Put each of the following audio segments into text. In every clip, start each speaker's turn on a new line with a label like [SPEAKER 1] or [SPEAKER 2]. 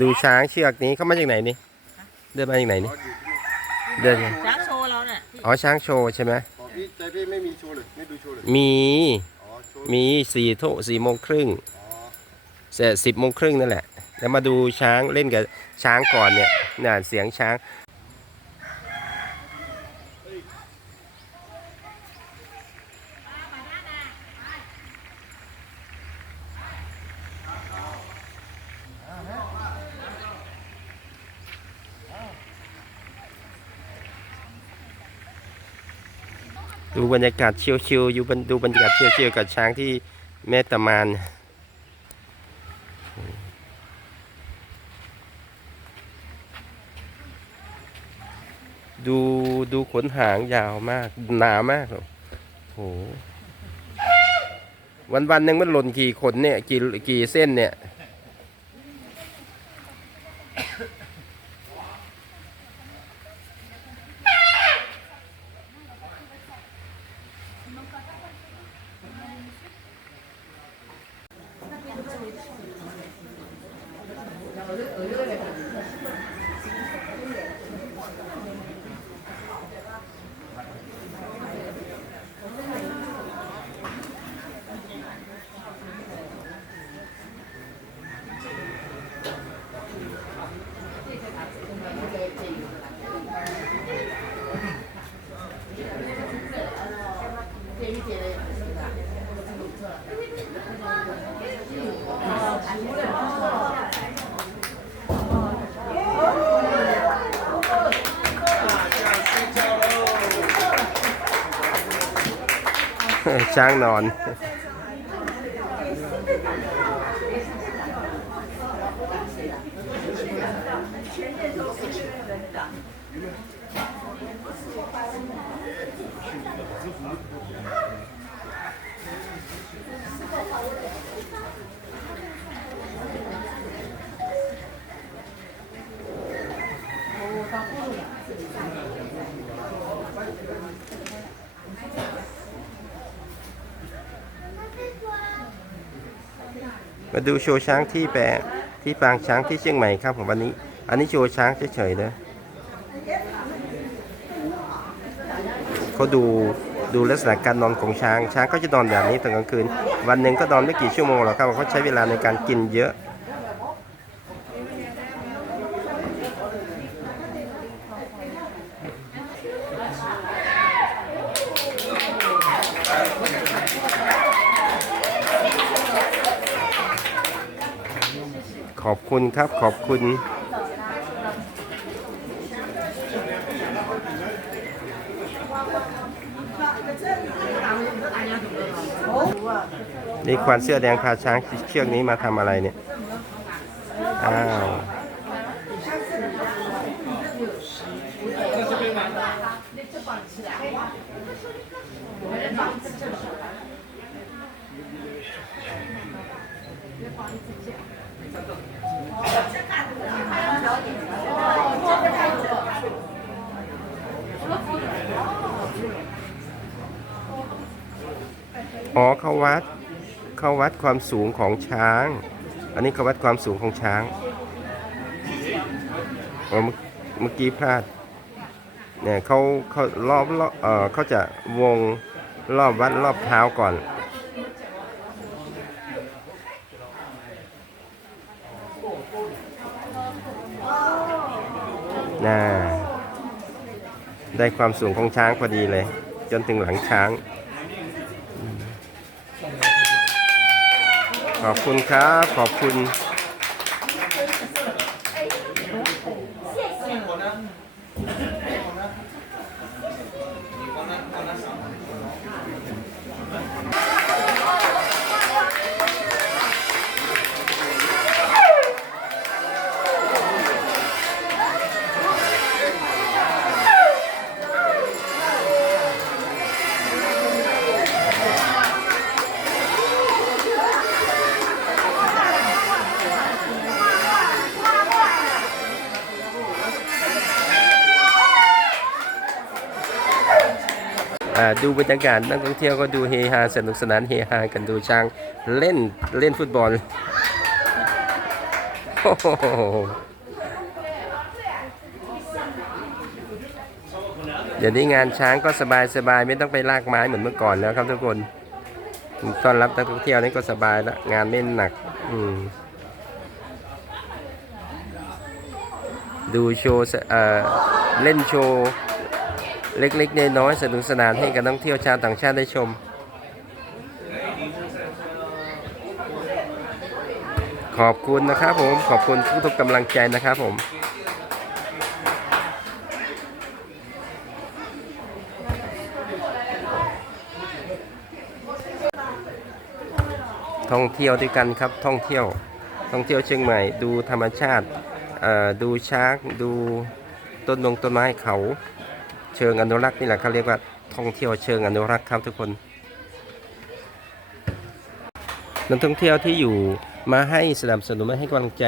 [SPEAKER 1] ดูช้างเชือกนี้เขามาจากไหนนี่ เดินมาจากไหนนี่ เดินยัง
[SPEAKER 2] ช้างโชว์เราเนี่ยพี่
[SPEAKER 1] อ๋อช้างโชว์ใช่ไหม
[SPEAKER 3] อ๋อพี่ใจพี่ไม่มีโชว์เลยไม่ดูโชว์เลย
[SPEAKER 1] มี
[SPEAKER 3] อ๋อโชว์
[SPEAKER 1] มีสี่ทุ่สี่โมงครึ่ง
[SPEAKER 3] อ๋อ
[SPEAKER 1] เสร็จสิบโมงครึ่งนั่นแหละ แล้วมาดูช้างเล่นกับช้างก่อนเนี่ยน่ะเสียงช้าง บรรยากาศชิวๆอยู่ดูบรรยากาศชิวๆกับช้างที่แม่ตะมานดูดูขนหางยาวมาก หนามากโหวันวันหนึ่งมันหล่นกี่ขนเนี่ย กี่กี่เส้นเนี่ย ช้างนอน มาดูโชว์ช้างที่แปะที่ปางช้างที่เชียงใหม่ครับผมวันนี้ อันนี้โชว์ช้างเฉยๆนะเขาดูดูลักษณะการนอนของช้างช้างก็จะนอนแบบนี้ตอนกลางคืน วันหนึ่งก็นอนไม่กี่ชั่วโมงหรอกครับเขาใช้เวลาในการกินเยอะ ขอบคุณครับ ขอบคุณ นี่ควานเสื้อแดงพาช้างเชือกนี้มาทำอะไรเนี่ย อ้าว อ๋อเขาวัดเขาวัดความสูงของช้าง อันนี้เขาวัดความสูงของช้างเมื่อเมื่อกี้พลาดเนี่ยเขาเขารอบรอบเออเขาจะวงรอบวัดรอบเท้าก่อน น่า ได้ความสูงของช้างพอดีเลย จนถึงหลังช้าง ขอบคุณครับ ขอบคุณ ดูบรรยากาศนักท่องเที่ยวก็ดูเฮฮาสนุกสนานเฮฮากันดูช้างเล่นเล่นฟุตบอลเดี๋ยวนี้งานช้างก็สบายสบายไม่ต้องไปลากไม้เหมือนเมื่อก่อนแล้วครับทุกคนต้อนรับนักท่องเที่ยวนี่ก็สบายแล้วงานไม่หนัก อืมดูโชว์เอ่อเล่นโชว์ เล็กๆ น้อยๆสนุกสนานให้กับนักท่องเที่ยวชาวต่างชาติได้ชม ขอบคุณนะครับผมขอบคุณทุกๆกำลังใจนะครับผมท่องเที่ยวด้วยกันครับท่องเที่ยวท่องเที่ยวเชียงใหม่ดูธรรมชาติดูช้างดูต้นนงต้นไม้เขา เชิงอนุรักษ์นี่แหละเขาเรียกว่าท่องเที่ยวเชิงอนุรักษ์ครับทุกคนนักท่องเที่ยวที่อยู่มาให้สนับสนุนมาให้กำลังใจ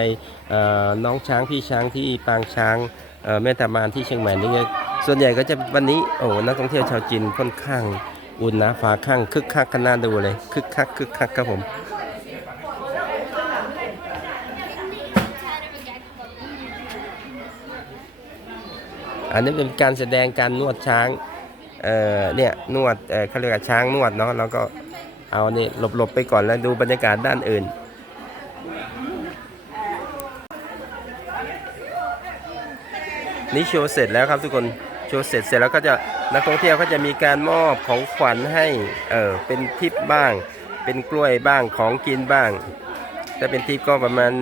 [SPEAKER 1] น้องช้างพี่ช้างที่ปางช้างเอ่อแม่ตามานที่เชียงใหม่นี่ไงส่วนใหญ่ก็จะวันนี้โอ้นักท่องเที่ยวชาวจีนค่อนข้างอุ่นนะฟ้าข้างคึกคักกันน่าดูเลยคึกคักคึกคักครับผม อันนี้เป็นการแสดงการนวดช้าง เอ่อ เนี่ยนวดเอ่อเขาเรียกว่าช้างนวดเนาะแล้วก็เอาเนี่หลบๆไปก่อนแล้วดูบรรยากาศด้านอื่นนี่โชว์เสร็จแล้วครับทุกคนโชว์เสร็จเสร็จแล้วก็จะนักท่องเที่ยวก็จะมีการมอบของขวัญให้เออเป็นทิปบ้าง เป็นกล้วยบ้างของกินบ้างถ้าเป็นทิปก็ประมาณ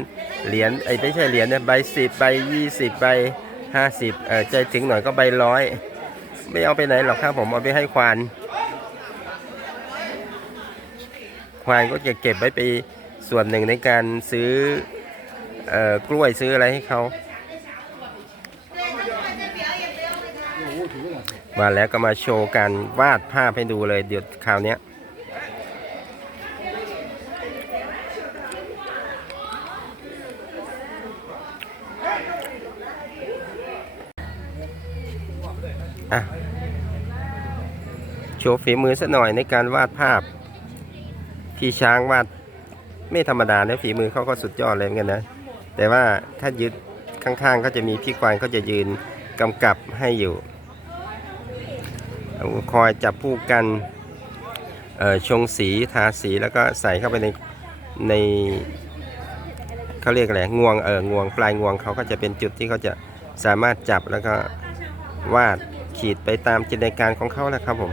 [SPEAKER 1] เหรียญไอ้ไม่ใช่เหรียญเนี่ยใบสิบใบยี่สิบใบ ห้าสิบเออใจถึงหน่อยก็ใบร้อยไม่เอาไปไหนหรอกครับผมเอาไปให้ควาน ควานก็จะเก็บไว้ไปส่วนหนึ่งในการซื้อเอ่อกล้วยซื้ออะไรให้เขามาแล้วก็มาโชว์การวาดภาพให้ดูเลยเดี๋ยวคราวนี้ย อะโช ว์ฝีมือสักหน่อยในการวาดภาพ พี่ช้างวาดไม่ธรรมดานะฝีมือเขาก็สุดยอดเลยเหมือนกันนะ แต่ว่าถ้ายึดข้างๆก็จะมีพี่ควานเขาจะยืนกำกับให้อยู่ คอยจับผู้กันชงสีทาสีแล้วก็ใส่เข้าไปในในเขาเรียกอะไรงวงเอองวงปลายงวงเขาก็จะเป็นจุดที่เขาจะสามารถจับแล้วก็วาดขีดไปตามจินตนาการของเขาแหละครับผม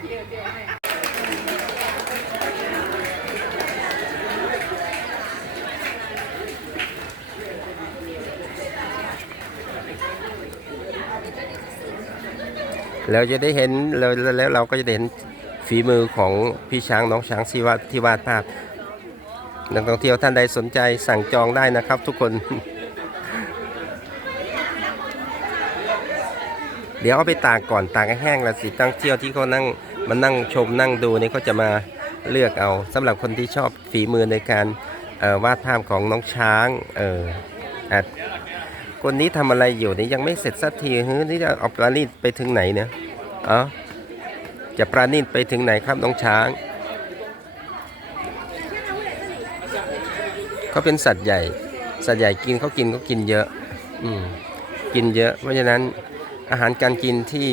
[SPEAKER 1] แล้วจะได้เห็นแล้วแล้วเราก็จะเห็นฝีมือของพี่ช้างน้องช้างที่วาดที่วาดภาพนักท่องเที่ยวท่านใดสนใจสั่งจองได้นะครับทุกคน เดี๋ยวเอาไปตากก่อนตากให้แห้งแล้วสิตั้งเที่ยวที่เขานั่ง มานั่งชมนั่งดูนี่เขาจะมาเลือกเอาสำหรับคนที่ชอบฝีมือในการวาดภาพของน้องช้างเออคนนี้ทำอะไรอยู่นี่ยังไม่เสร็จสักทีเฮ้ยนี่จะเอาปลาณีตไปถึงไหนเนี่ยเอ๋อจะปลาณีตไปถึงไหนครับน้องช้างเขาเป็นสัตว์ใหญ่ สัตว์ใหญ่กินเขากินเขากินเยอะ อืม กินเยอะ เพราะฉะนั้นอาหารการกินที่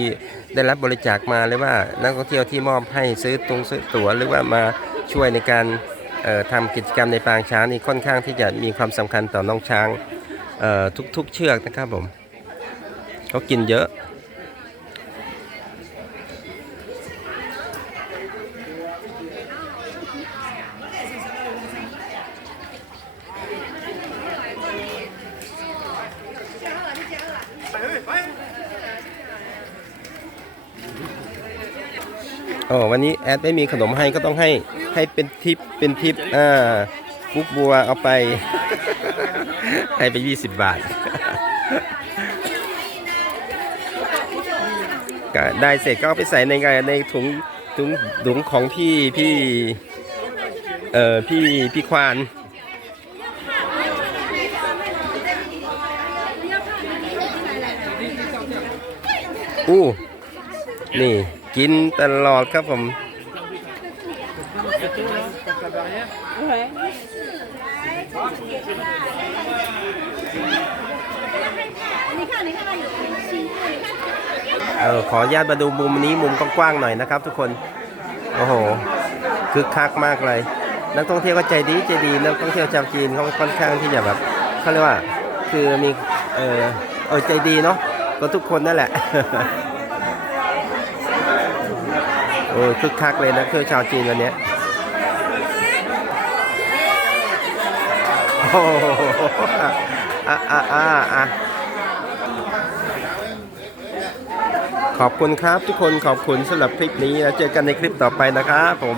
[SPEAKER 1] ได้รับบริจาคมาหรือว่านักท่องเที่ยวที่มอบให้ซื้อตรงซื้อตั๋วหรือว่ามาช่วยในการเอ่อทำกิจกรรมในปางช้างนี่ค่อนข้างที่จะมีความสำคัญต่อน้องช้างทุกๆเชือกนะครับผมเขากินเยอะ โอ้วันนี้แอดไม่มีขนมให้ก็ต้องให้ให้เป็นทิปเป็นทิปอ่ากุ๊กบัวเอาไป ให้ไป 20 บาทก็ได้เสร็จก็เอาไปใส่ในไงในถุงถุงถุงของพี่พี่เอ่อพี่พี่ควานอู้นี่ กินตลอดครับผมเออขออนุญาตมาดูมุมนี้มุมกว้างๆหน่อยนะครับ ทุกคน โอ้โหคึกคักมากเลย นักท่องเที่ยวก็ใจดีใจดีนักท่องเที่ยวชาวจีนเขาค่อนข้างที่จะแบบเขาเรียกว่า คือมีเออเออใจดีเนาะก็ทุกคนนั่นแหละ อ้ยคึกคักเลยนะเที่ยวชาวจีนวันนี้โอ้โหอะอะอะอะขอบคุณครับทุกคนขอบคุณสำหรับคลิปนี้แล้วเจอกันในคลิปต่อไปนะครับผม